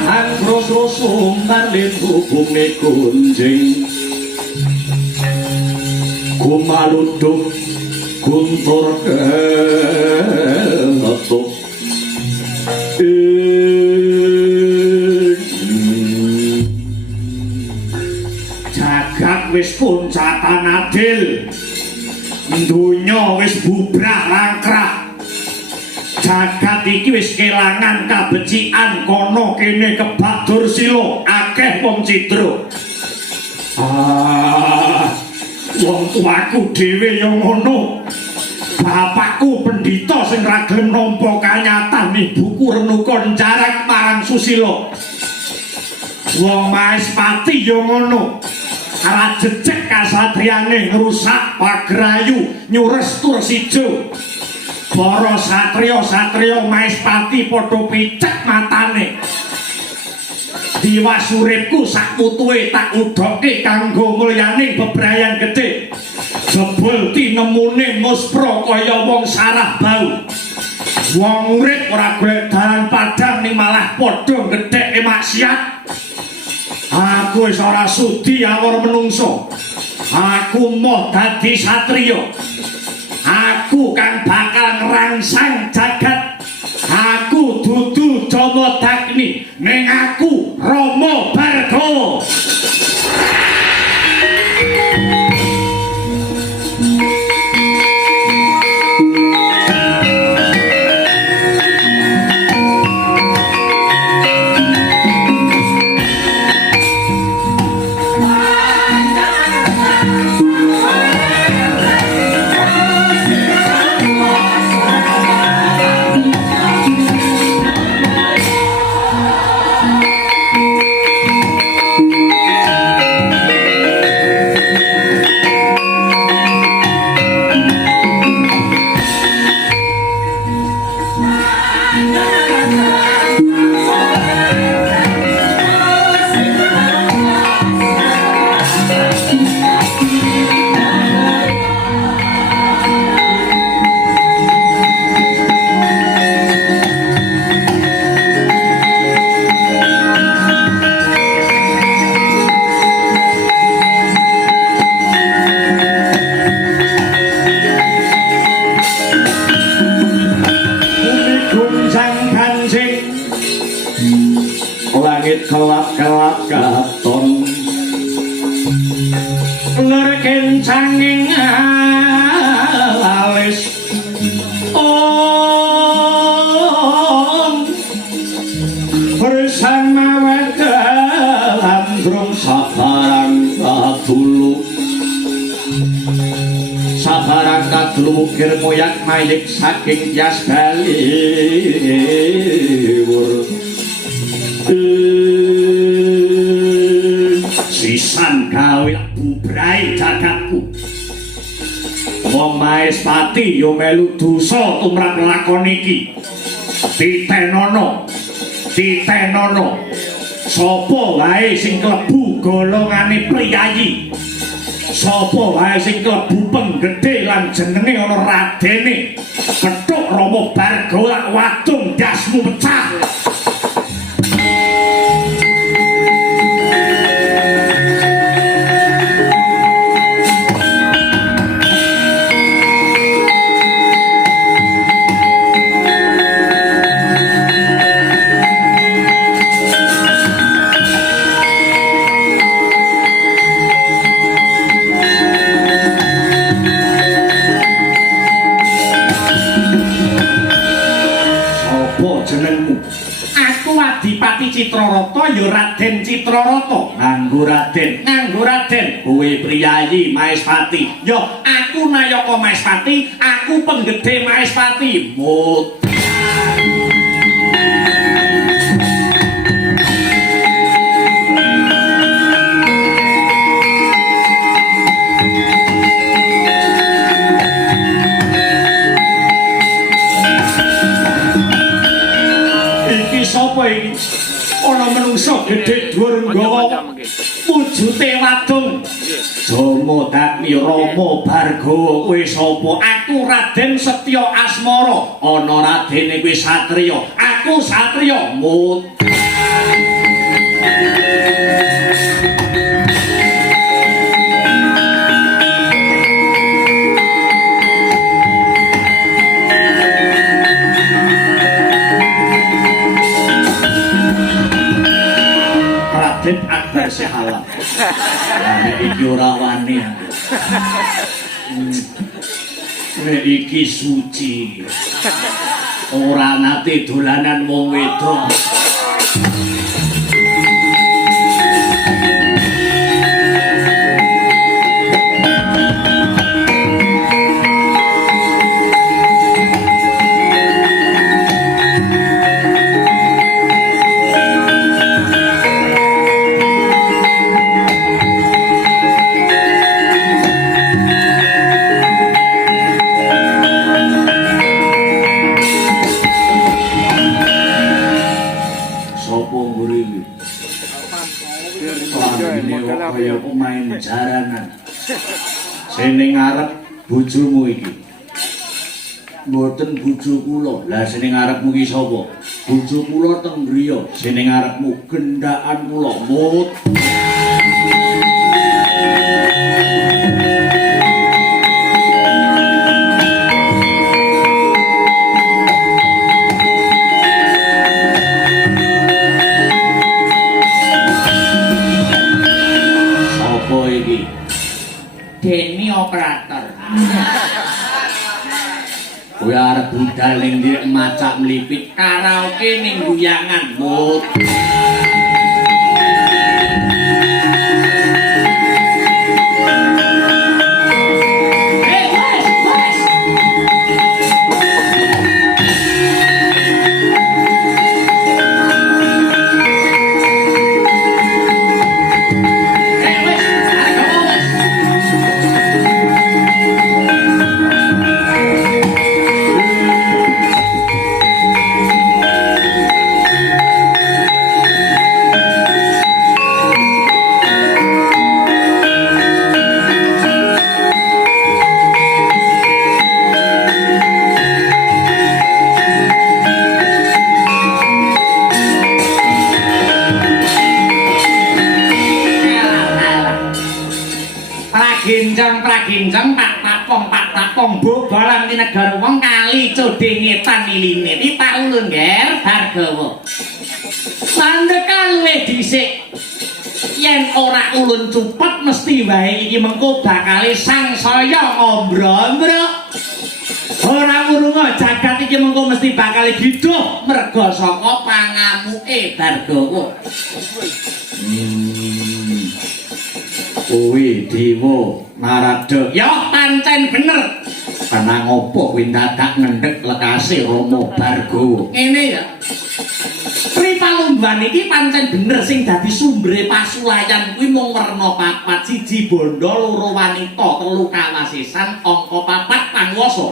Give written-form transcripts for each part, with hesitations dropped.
Tahan terus umbar lintu bumi kunjing kumaluduk guntur keletuk jagat wis puncatan adil dunya wis bubrah langkrah jagat iki wis kelangan kabecikan kono kene kebak dursila akeh wong cidra wong tuaku dhewe ya ngono bapakku pendhita sing ra gelem nampa kanyatan ibuku renuka njarak marang susila wong Maespati ya ngono ora jejeg kasatriyane ngrusak pagrayu nyures Tursijo para satriya Maespati padha picek matane Diwas uripku sak putuhe tak udhoke kanggo mulyaning bebrayan gedhe jebul tinemune muspra kaya wong sarah bau wong urip ora golek dalan padhang ning malah padha gedheke maksiat aku wis ora sudi awor menungso aku moh dadi satriya aku kang bakal ngrangsang jagat aku dudu Jamadagni ning aku Rama Barga kelap-kelap katon ngerkencanging alis bersama wekalandrung sabarang kadulu mukir moyak mayik saking tias baliwur sisan gawe bubrai jagatku wong Maespati yo melu dosa tumrap lakon iki ditenono sapa wae sing klebu golongane priyayi sapa wae sing klebu penggedhe lan jenenge ana radene kethuk Rama Barga lak wadung dasmu pecah Citrarata ya Raden Citrarata nganggo Raden kowe priyayi Maespati ya aku Nayaka Maespati aku penggedhe Maespati mut iki sapa iki ana menungso gedhe dhuwur nggawa wujute wadon Jamadagni Rama Barga kowe sapa aku Raden Setya Asmara ana radene kowe satriya aku satriya mut Masjid Akbar Sehalam. Nek iki ora wani. Nek iki suci. Ora nate dolanan wong wedok. Kaya pemain jaranan. Sene ngarep bojomu iki. Mboten bojo kula. Lah sene ngarepmu ki sapa? Bojo kula teng griya. Sene ngarepmu gendaan kula. Mut. Deni operator. Kowe arep budal ning ndi macak mlipit karaoke ning guyangan, Mut. Praginjang pak tapong bobolan di negara wong kali codhe ngetan iline iki tak ulun nger Hargawa. Sandekan luwih dhisik. Yen ora ulun cepet mesti wae iki mengko bakale sangsaya ngombro-ombro. Ora urunga jagat iki mengko mesti bakale hidup merga saka pangamuke Hargawa. Kuwi Dewa Narada. Ya pancen bener. Kenang opo kuwi dadak ngendhek lekase Rama Bargawa. Ngene ya. Pripalumban iki pancen bener sing dadi sumbere pasulayan kuwi mung werna papat, siji bondo, loro wanita, telu kawasesan, angka papat panguwasa.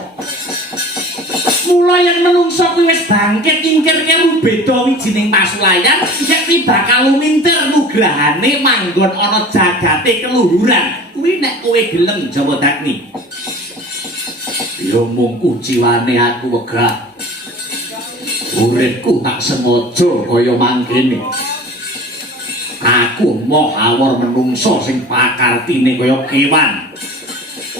Mula yen menungso kuwi wis bangkit nyingkirke beda wijining pasulayan, yakti bakal lumintir nugrahane manggon ana jagate keluhuran. Kuwi nek kowe gelem Jawa Dagni. Ya mung kuciwane aku wegah. Uripku tak sengaja kaya mangkene. Aku moh awor menungso sing pakartine kaya kewan.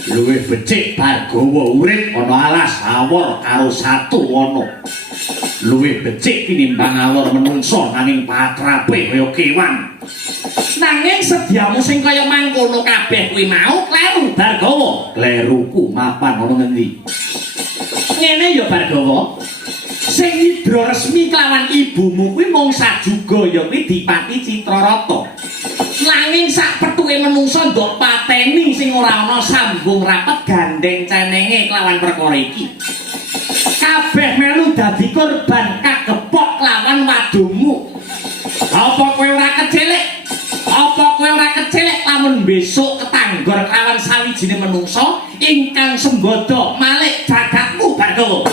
Luwih becik Bargawa urip ana alas awor karo satu ana. Luwih becik tinimbang awor menungso nanging patrape kaya kewan. Nanging sediamu sing kaya mangkono kabeh kuwi mau kleru Bargawa. Kleruku mapan ana ngendi? Ngene ya Bargawa. Sing nyidra resmi kelawan ibumu kuwi mung sajuga ya kuwi Dipati Citrarata. Nanging sak petuke menungsa ndok pateni sing ora ana sambung rapet gandeng cenenge kelawan perkara iki. Kabeh melu dadi korban kagepok kelawan wadungmu. Apa kowe ora kecilik? Apa kowe ora kecilik lamun besok ketanggor kelawan sawijining menungsa ingkang sembodo malik jagatmu Bargawa.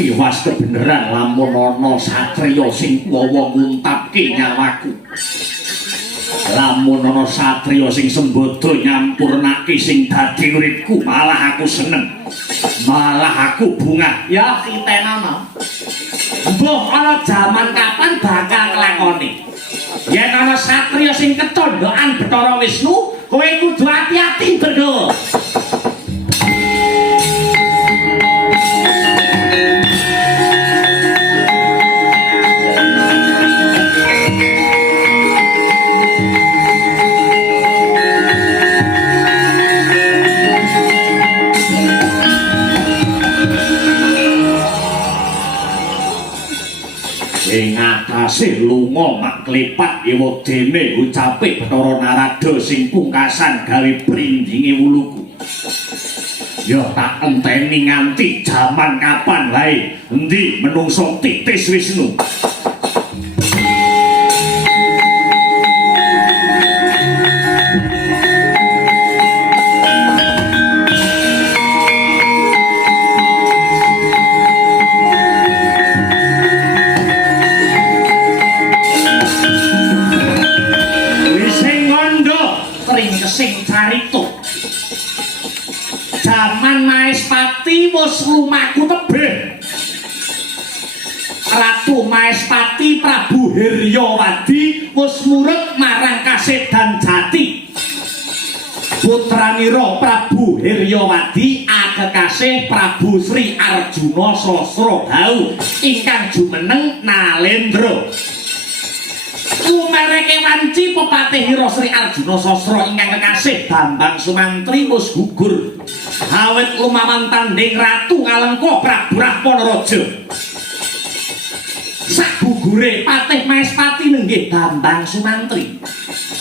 Tiwas kebeneran lamun ana satriya sing wawa nguntapke nyawaku. Lamun ana satriya sing sembodo nyampurnake sing dadi uripku malah aku seneng. Malah aku bungah. Ya kitenono. Mbah ana jaman kapan bakal nglakoni. Yen ana satriya sing kecondokan Bathara Wisnu, kowe kudu ati-ati Bendhawa. Ing atase lunga maklepat ewa dene ucape Bathara Narada sing pungkasan gawe brindinge wuluku. Ya tak enteni nganti jaman kapan wae endi menungso titis Wisnu. Sing carita jaman Maespati wis lumaku tebih. Ratu Maespati Prabu Hiryawadi wis murub marang Kasedan Jati. Putranira Prabu Hiryawadi akekasih Prabu Sri Arjuna Sasrabau ingkang jumeneng Nalendra. Kumereke wanci pepatihira Sri Arjuna Sasra ingkang kekasih Bambang Sumantri wis gugur. Awit lumawan tanding Ratu Ngalengka Prabu Rahwana-raja. Sagugure Patih Maespati nenggih Bambang Sumantri.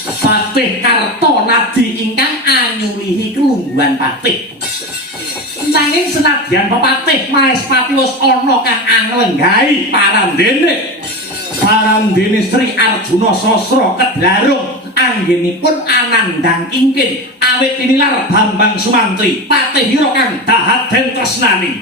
Patih Kartanadi ingkang anyulihi kelungguhan patih. Nanging senadyan pepatih Maespati wis ana kang anglenggahi parandene Sri Arjuna Sasra kedlarung anggenipun Anandang Kingkin awit tinilar Bambang Sumantri patihira kang dahaden tresnani.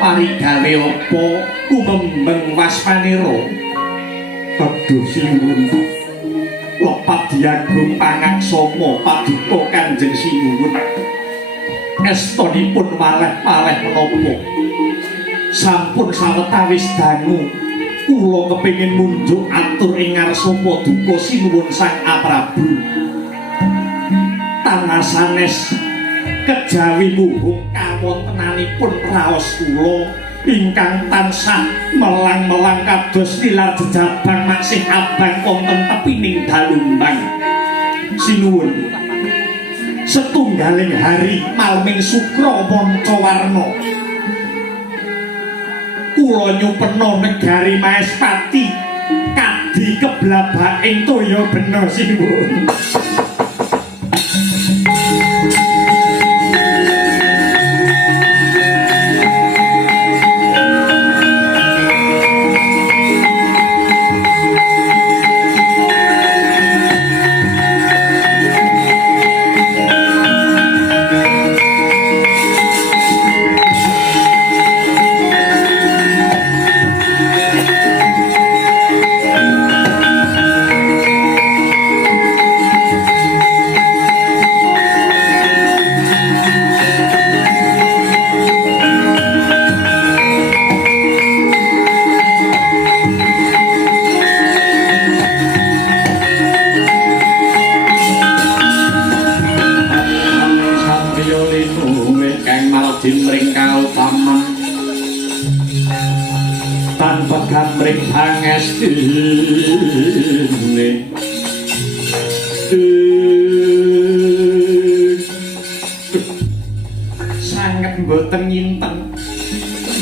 Parigawe apa kumembeng waspanira aduh sinuwun lepat diagung pangaksama paduka Kanjeng Sinuwun estunipun malih-malih menapa sampun sawetawis dangu kula kepengin munjuk atur ing ngarsa paduka Sinuwun Sang Prabu tanah sanes kejawi muhung kawontenanipun raos kula ingkang tansah melang-melang kados tilar jejabang maksih abang wonten tepining dalumbang. Sinuwun setunggaling hari malming sukra mancawarna kula nyupena negari Maespati kadi keblabaking toya bena sinuwun. paman pegamring pangestune sanget mboten nyinten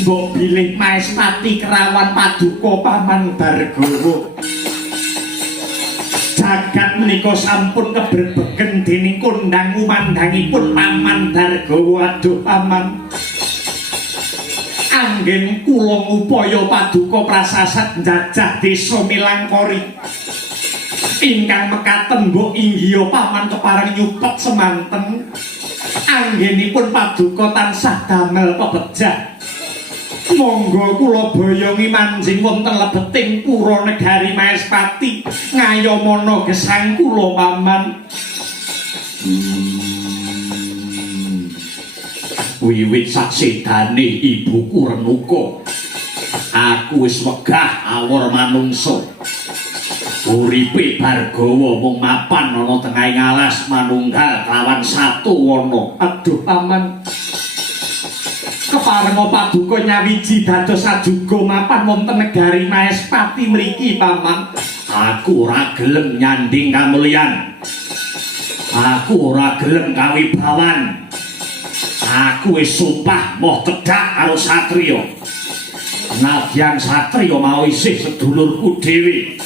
mbok bilih Maestati kerawan paduka paman Bargawa jagat menika sampun keberbegen dening kondang umandangipun paman Bargawa aduh paman anggen kula ngupaya paduka prasasat njajah desa Milangkori ingkang mekaten mbok inggih paman kepareng nyupet semanten anggenipun paduka tansah damel pebejah monggo kula boyongi manjing wonten lebeting pura negari Maespati ngayomana gesang kula paman wiwit saksedane ibuku Renuka aku wis wegah awor manungsa uripe Bargawa mung mapan ana tengahing alas manunggal kelawan satu wana aduh paman kepareng paduka nyawiji dados sajuga mapan wonten negari Maespati mriki paman aku ora gelem nyanding kamulyan aku ora gelem kawibawan aku wis sumpah moh cedhak karo satriya nadyan satriya mau isih sedulurku dhewe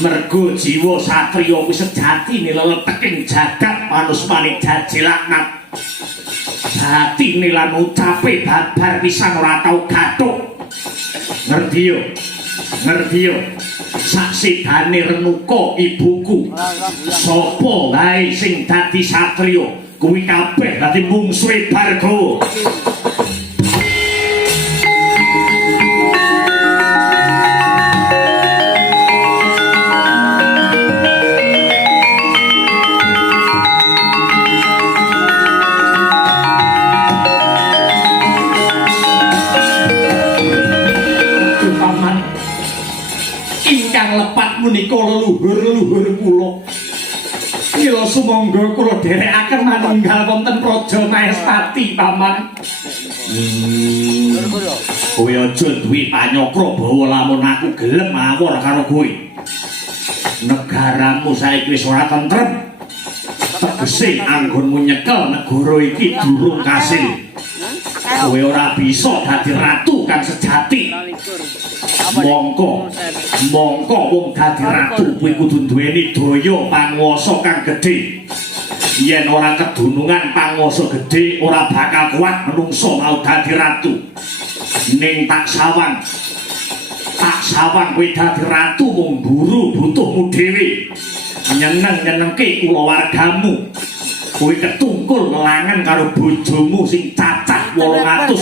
mergo jiwa satriya kuwi sejatine leleteking jagat manusmane jajilaknat batine lan ucape babar pisan ora tau gathuk ngerti yo saksidane Renuka ibuku sapa wae sing dadi satriya kuwi kabeh dadi mungsuhe Bargawa menika leluhur kula mila sumangga kula dherekaken manunggal wonten praja Maespati paman kowe aja duwe panyokra bawa lamun aku gelem mawon karo kowe negaramu saiki wis ora tentrem tegese anggonmu nyekel negara iki durung kasil kowe ora bisa dadi ratu kang sejati mongko wong dadi ratu kuwi kudu duweni daya panguwasa kang gedhe yen ora kedunungan panguwasa gedhe ora bakal kuat menungso mau dadi ratu ning tak sawang kowe dadi ratu mung buru butuhmu dhewe nyenengke kulawargamu kowe ketungkul lelangan karo bojomu sing cacah 800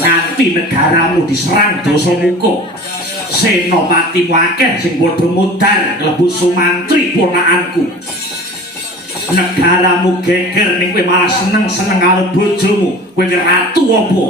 nganti negaramu diserang dosa muka senopatimu akeh sing padha mudhar klebu sumantri ponakanku negaramu geger ning kowe malah seneng-seneng karo bojomu kowe ratu apa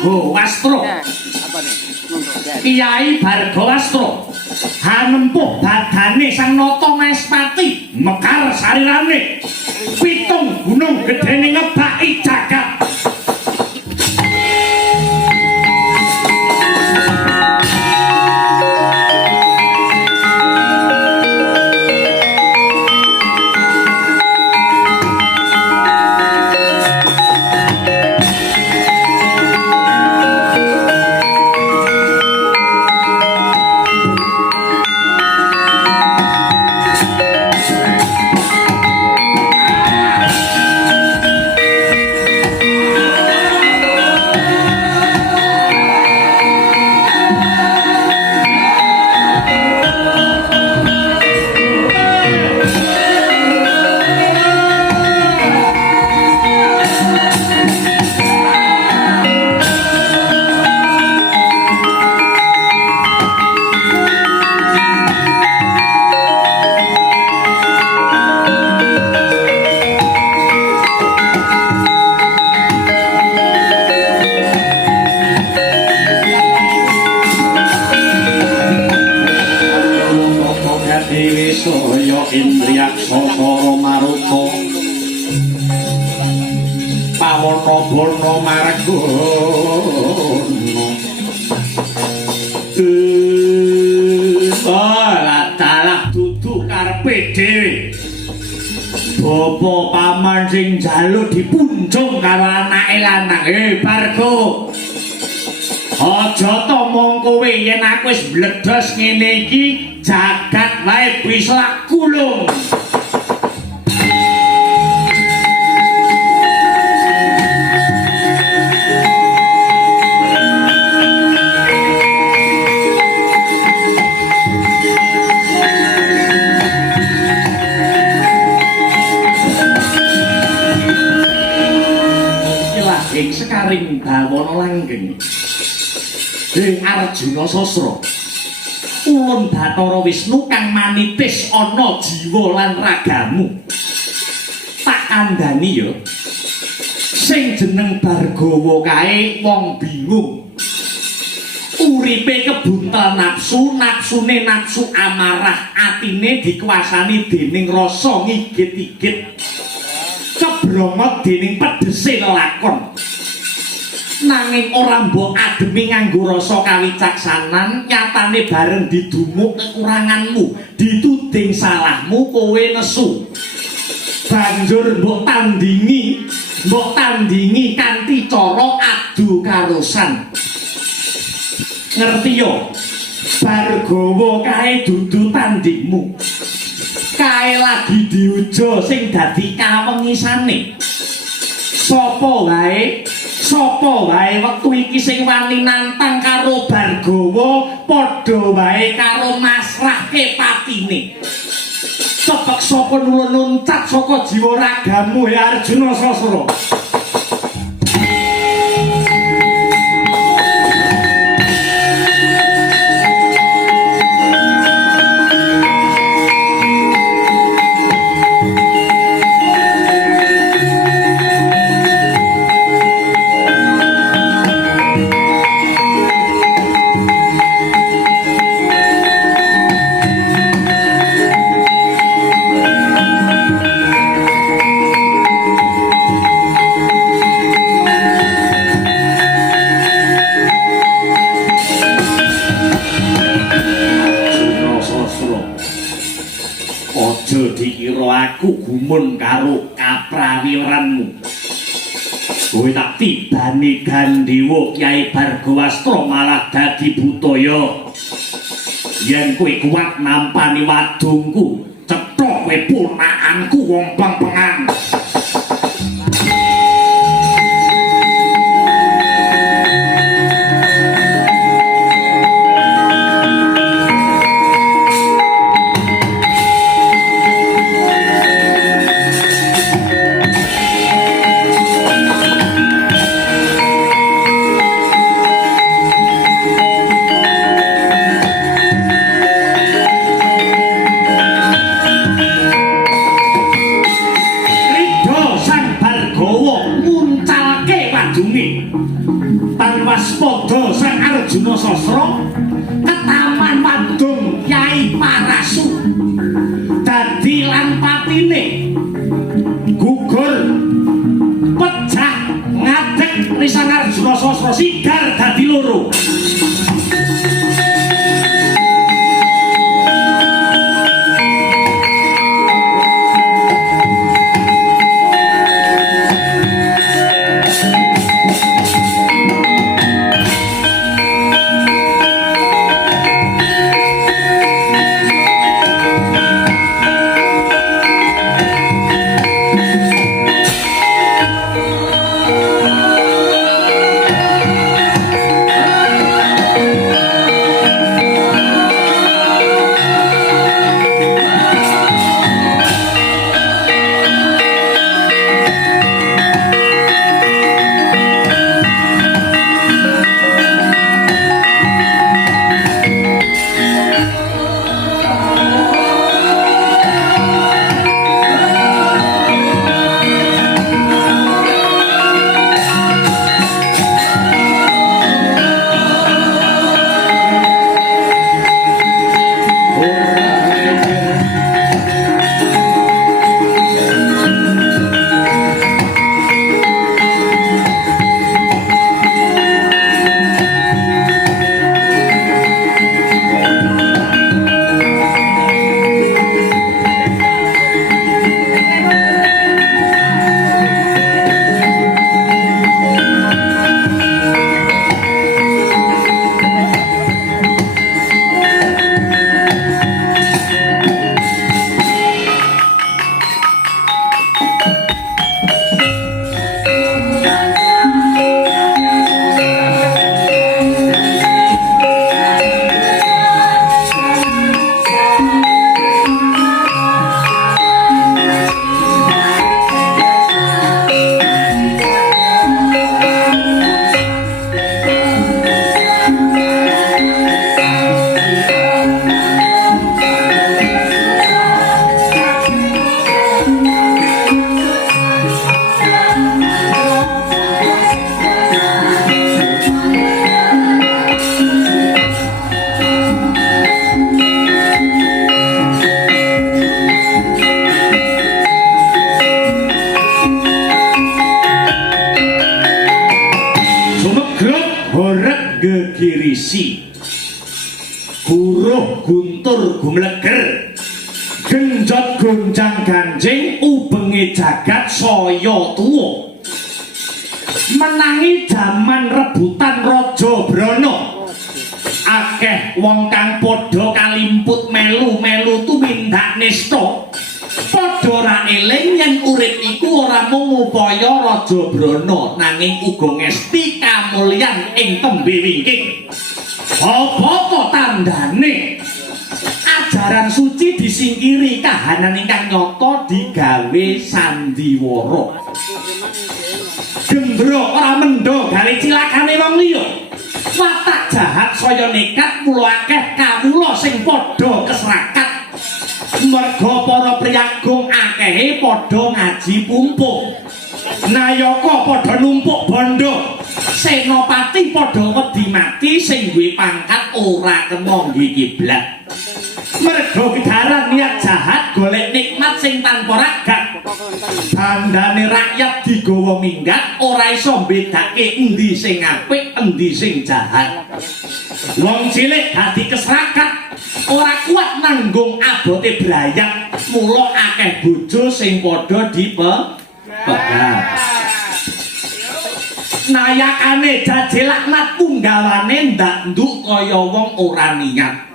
Bargawastra. Apa nih? Kiai Bargawastra hanempuh badane sang nata Maespati mekar sarirane pitung gunung gedene ngebaki jagat. Indriyaksa maruta pawana bono margana dalah dudu karepe dhewe bapa paman sing njaluk dipunjung karo anake lanang Bargo aja to mong kowe yen aku wis mbledhos ngene iki jagat wae bisa kulung. Ilah ing sekaring bawana langgeng ing Arjuna Sasra ulun Bathara Wisnu kang manitis ana jiwa lan ragamu tak kandhani ya sing jeneng Bargawa kae wong bingung uripe kebuntel nafsu nafsune nafsu amarah atine dikuasani dening rasa ngigit-igit kebromot dening pedhese lelakon nanging ora mbok ademi nganggo rasa kawicaksanan nyatane bareng didumuk kekuranganmu dituding salahmu kowe nesu banjur mbok tandingi kanthi cara adu karosan ngerti yo Bargawa kae dudu tandingmu kae lagi diuja sing dadi kawengisane sapa wae wektu iki sing wani nantang karo Bargawa padha wae karo masrahke patine kepeksa nulun nuncat saka jiwa ragamu Arjuna Sasra aku gumun karo kaprawiranmu kowe tak tibani Gandewa Kyai Bargawastra malah dadi butaya yen kowe kuat nampani wadungku cethok kowe ponakanku wong pengpengan Arjuna Sastra ketaman Padung Kyai Parasu dadi lan patine gugur pecah ngadeg Risang Arjuna Sastra sigar dadi loro. Gegirisi Guruh guntur gumleger genjot gonjang ganjing ubengi jagat saya tuwa menangi jaman rebutan Raja Brana akeh wong kang padha kalimput melu-melu tumindak nista padha ra eling yen urip iku ora mung upaya Raja Brana nanging uga ngesti kamulyan ing tembe wingking. Apa tandane ajaran suci disingkiri kahanan ingkang nyata digawe sandiwara. Gendro ora mendho gawe cilakane wong liya. Watak jahat saya nekat mula akeh kawula sing padha keserakat. Merga para priyagung akehe padha ngaji pumpung. Nayaka padha numpuk bondo. Senopati padha wedi mati sing duwe pangkat ora kena nggih kiblat. Merga kedaran niat jahat golek nikmat sing tanpa ragat. Bandane rakyat digawa minggat ora iso mbedake endi sing apik endi sing jahat. Wong cilik dadi keserakat ora kuat nanggung abote brayat mula akeh bojo sing padha dipegat. Nayakane jajel laknat punggawane ndak nduk kaya wong ora niat.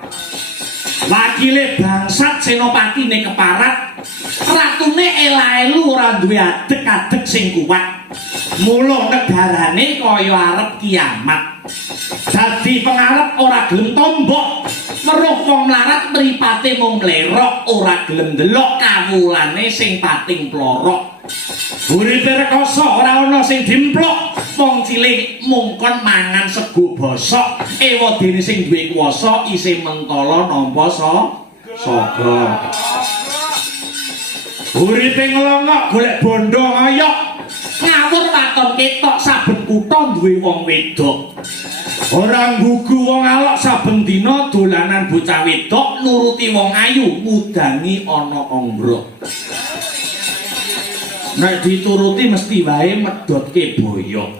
Wakile bangsat senopatine keparat ratune ela-elu ora duwe adeg-adeg sing kuat. Mula negarane kaya arep kiamat. Dadi pengarep ora gelem tombok. Weruh wong mlarat mripate mung mlerok ora gelem ndelok kawulane sing pating plorok. Uripe rekoso ora ana sing dimplok. Wong cilik mungkon mangan sego bosok. Ewadene sing duwe kuwasa isih mentala nampa saga. Uripe nglongok golek bondo ngoyok. Ngawur waton ketok saben kutha duwe wong wedok. Orang gugu wong alok saben dina dolanan bocah wedok nuruti wong ayu mudangi ana ombrok. Nek dituruti mesti wae medhotke boyok.